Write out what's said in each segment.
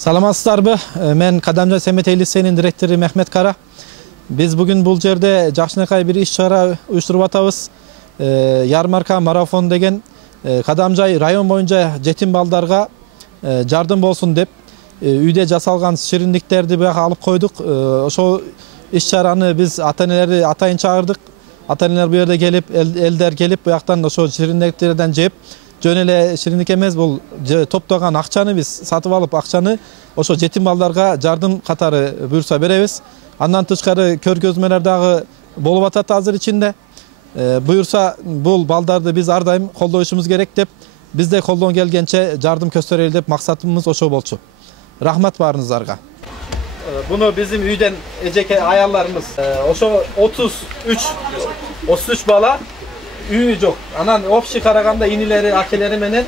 Salamатсыздарбы? Мен Кадамжай Семетей лицейинин директору Мехмет Кара. Биз бүгүн бул жерде жакшынакай бир иш-чара уюштуруп атабыз. Ярмарка марафон деген Кадамжай район боюнча жетим балдарга жардым болсун деп үйдө жасалган шириндиктерди буяка алып койдук. Ошол иш-чараны биз ата-энелерди атайын чакырдык. Ата-энелер бу жерде келип, элдер келип буяктан ошол шириндиктерден жеп, жөн эле шириндик эмес, бул топтогон акчаны биз сатып алып, акчаны ошо жетим балдарга жардым катары буюрса беребиз. Андан тышкары көргөзмөлөр дагы болуп атат азыр ичинде. Буюрса бул балдарды биз ар дайым колдошубуз керек деп, бизде колдон келгенче жардым көрсөтөлү деп максатыбыз ошо болчу. Рахмат баарыңыздарга. Bunu bizim үйден эжеке аялlarımız ошо 33 bala үйү жок. Анан общий караганда инилери, акелери менен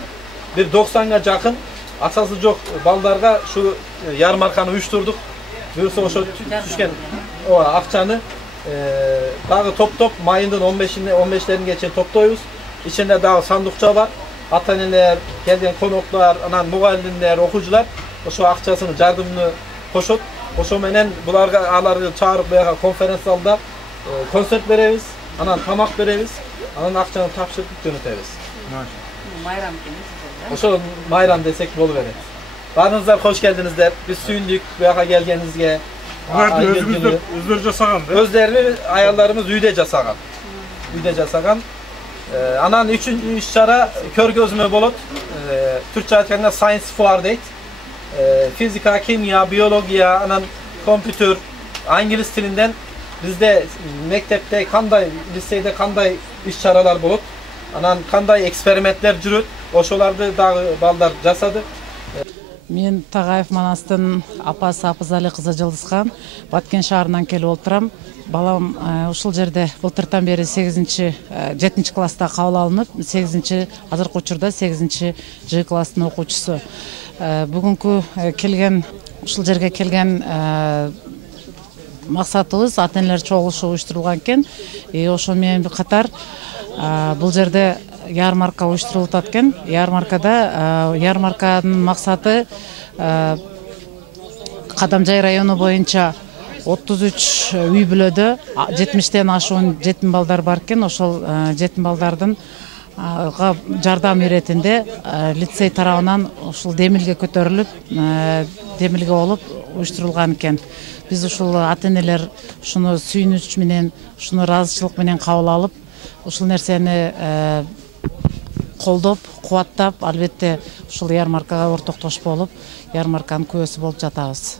бир 90га жакын атасы жок балдарга шу ярмарканы уюштурдук. Буюрса ошо түшкөн акчаны дагы топтоп майындын 15-леринге чейин топтойбуз. Ичинде дагы сандыкча бар. Ата-энелер, келген коноктор, анан мугалимдер, окуучулар ошо акчасын жардымын кошот. Ошо менен буларга аларды чыгарып буяка конференц залда концерт беребиз, анан тамак беребиз, анан акчаны тапшырып жөнөтөбүз. Майрам дейсиз. Ошо майрам десек болуп берет. Баарыңыздар кош келдиңиздер. Биз сүйүндүк буяка келгениңизге. Өздөрү жасаган да? Өздөрү аялдарыбыз үйдө жасаган. Үйдө жасаган. Анан үчүнчү иш-чара көргөзмө болот. Түркчө айтканда Science Fuar дейт. Fizika, kimya, biyologiya, anan kompütür, İngiliz tilinden bizde mektepte kanday, liseyde kanday iş-çaralar bulup, anan kanday eksperimentler жүрөт, ошоларды дагы балдар жасады. Мен Тағаев Манастын апасы Апызали кызы Жылдызхан, Баткен шаарынан келип отурам. Балам ушул жерде былтыртан бери 7 класста кабыл алынып, азыркы учурда 8 Ж класстын окуучусу. Бүгүнкү келген, ушул жерге келген максатыбыз ата-энелер чогулушу уюштурулган экен. Ошол менен катар бул жерде ярмарка уюштурулуп атат экен. Ярмарканын максаты Кадамжай району боюнча 33 үй бүлөдө 70тен ашуун жетим балдар бар экен. Ошол жетим балдардын жардам иретинде лицей тарабынан ушул демилге көтөрүлүп, демилге болуп уюштурулган экен. Биз ушул ата-энелер ушуну сүйүнүч менен, ушуну ыраазычылык менен кабыл алып, ушул нерсени колдоп, кубаттап, албетте ушул ярмаркага ортоктош болуп, ярмарканын күбөсү болуп жатабыз.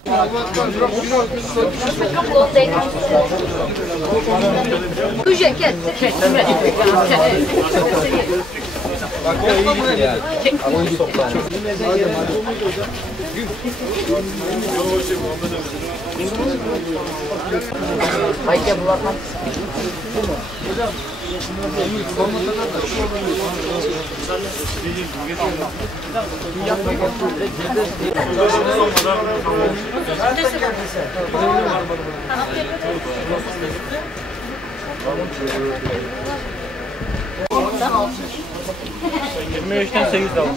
Üçten 8 aldım.